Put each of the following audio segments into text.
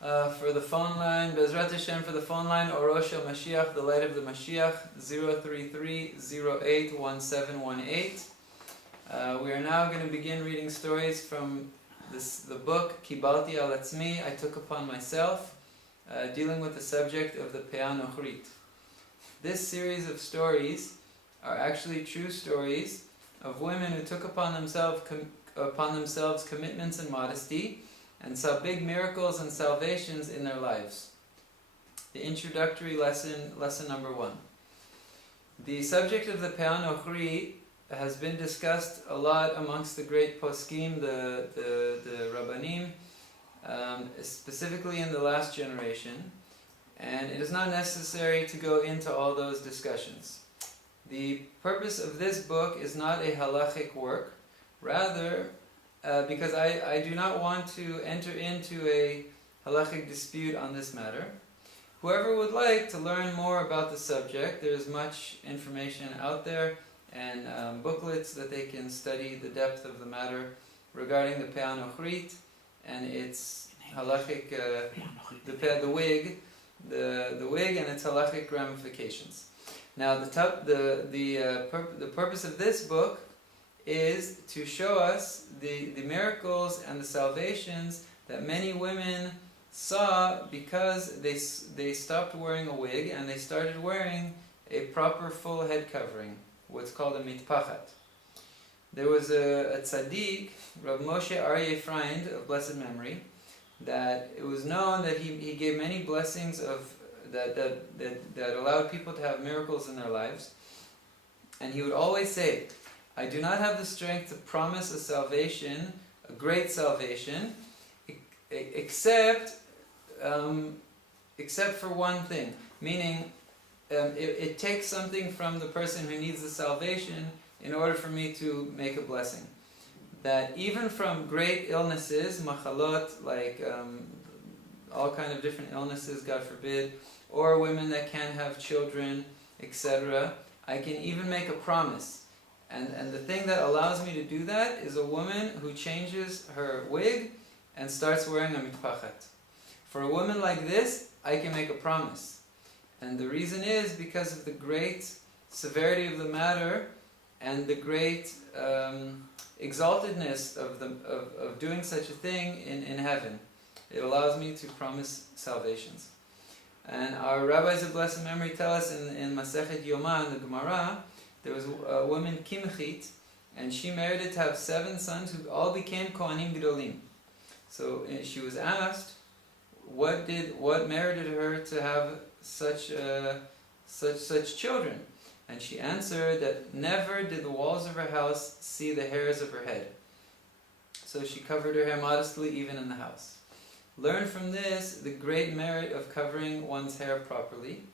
For the phone line, Bezrat Hashem, for the phone line, Orosh Mashiach, the light of the Mashiach, 033-08-1718. We are now going to begin reading stories from the book Kibalti al Atzmi, I took upon myself, dealing with the subject of the Peah Nochrit. This series of stories are actually true stories of women who took upon themselves commitments and modesty, and saw big miracles and salvations in their lives. The introductory lesson number 1. The subject of the Peah Nochri has been discussed a lot amongst the great poskim, the Rabbanim, specifically in the last generation, and it is not necessary to go into all those discussions. The purpose of this book is not a halachic work, rather because I do not want to enter into a halachic dispute on this matter. Whoever would like to learn more about the subject, there is much information out there and booklets that they can study the depth of the matter regarding the Peah Nochrit and its halachic, the wig and its halachic ramifications. Now, the purpose of this book is to show us the miracles and the salvations that many women saw because they stopped wearing a wig and they started wearing a proper full head covering, what's called a mitpachat. There was a tzaddik, Rav Moshe Aryeh Freind of blessed memory, that it was known that he gave many blessings that allowed people to have miracles in their lives, and he would always say, I do not have the strength to promise a salvation, a great salvation, except for one thing. Meaning, it takes something from the person who needs the salvation in order for me to make a blessing. That even from great illnesses, machalot, like all kind of different illnesses, God forbid, or women that can't have children, etc., I can even make a promise. And the thing that allows me to do that is a woman who changes her wig and starts wearing a mitpachat. For a woman like this, I can make a promise. And the reason is because of the great severity of the matter and the great exaltedness of doing such a thing in heaven. It allows me to promise salvations. And our rabbis of blessed memory tell us in Masechet Yoma, in the Gemara, there was a woman, Kimchit, and she merited to have 7 sons who all became Kohanim Gedolim. So she was asked, what merited her to have such children? And she answered that never did the walls of her house see the hairs of her head. So she covered her hair modestly even in the house. Learn from this the great merit of covering one's hair properly.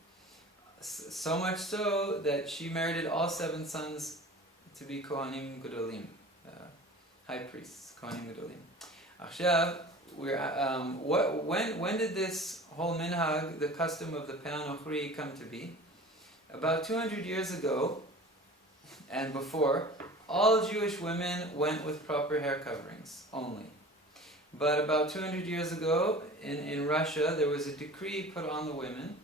So much so that she merited all 7 sons to be Kohanim Gedolim, high priests, Kohanim Gedolim. Achshav, when did this whole minhag, the custom of the Peah Nochri, come to be? About 200 years ago, and before, all Jewish women went with proper hair coverings only. But about 200 years ago, in Russia, there was a decree put on the women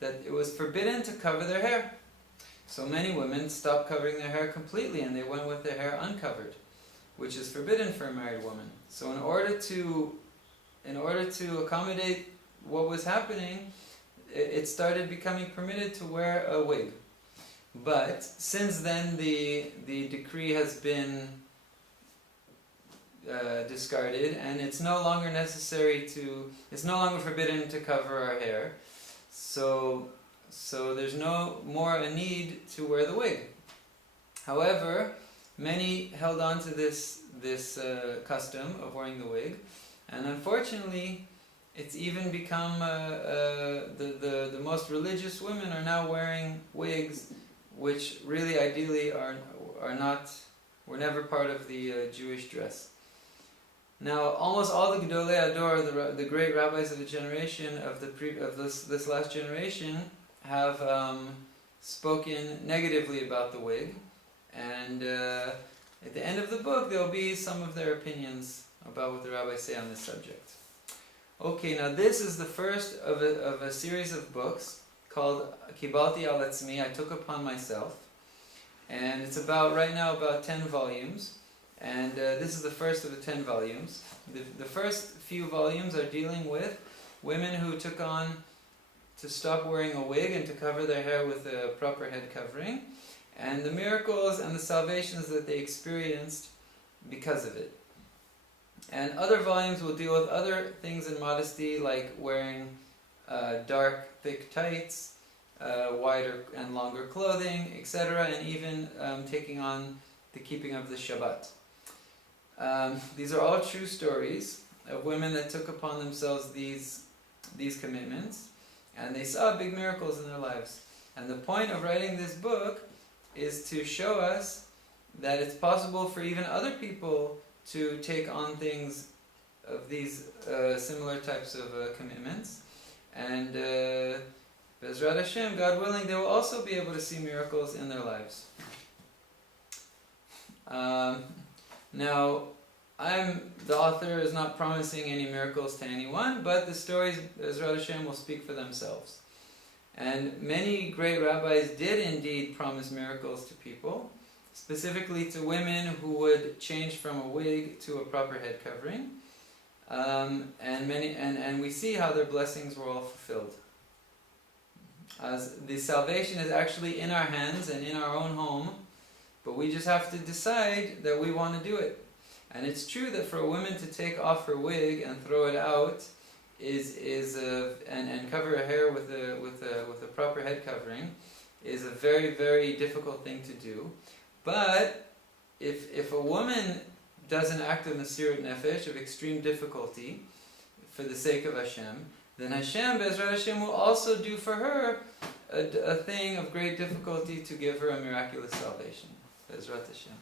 that it was forbidden to cover their hair. So many women stopped covering their hair completely and they went with their hair uncovered, which is forbidden for a married woman. So in order to accommodate what was happening, it started becoming permitted to wear a wig. But since then the decree has been discarded, and it's no longer forbidden to cover our hair. So there's no more a need to wear the wig. However, many held on to this custom of wearing the wig, and unfortunately, it's even become the most religious women are now wearing wigs, which really ideally were never part of the Jewish dress. Now, almost all the Gedolei Ador, the great rabbis of the generation of this last generation, have spoken negatively about the wig, and at the end of the book there will be some of their opinions about what the rabbis say on this subject. Okay, now this is the first of a series of books called Kibalti al Atzmi, I took upon myself. And it's right now about 10 volumes. And this is the first of the 10 volumes. The first few volumes are dealing with women who took on to stop wearing a wig and to cover their hair with a proper head covering, and the miracles and the salvations that they experienced because of it. And other volumes will deal with other things in modesty, like wearing dark, thick tights, wider and longer clothing, etc., and even taking on the keeping of the Shabbat. These are all true stories of women that took upon themselves these commitments, and they saw big miracles in their lives. And the point of writing this book is to show us that it's possible for even other people to take on things of these similar types of commitments. And Bezrat Hashem, God willing, they will also be able to see miracles in their lives. Now, the author is not promising any miracles to anyone, but the stories, Bezrat Hashem, will speak for themselves. And many great rabbis did indeed promise miracles to people, specifically to women who would change from a wig to a proper head covering. And we see how their blessings were all fulfilled. As the salvation is actually in our hands and in our own home, but we just have to decide that we want to do it. And it's true that for a woman to take off her wig and throw it out and cover her hair with a proper head covering is a very, very difficult thing to do. But if a woman does an act of Mesirat Nefesh, of extreme difficulty, for the sake of Hashem, then Hashem, Bezrat Hashem, will also do for her a thing of great difficulty to give her a miraculous salvation. Bezrat Hashem.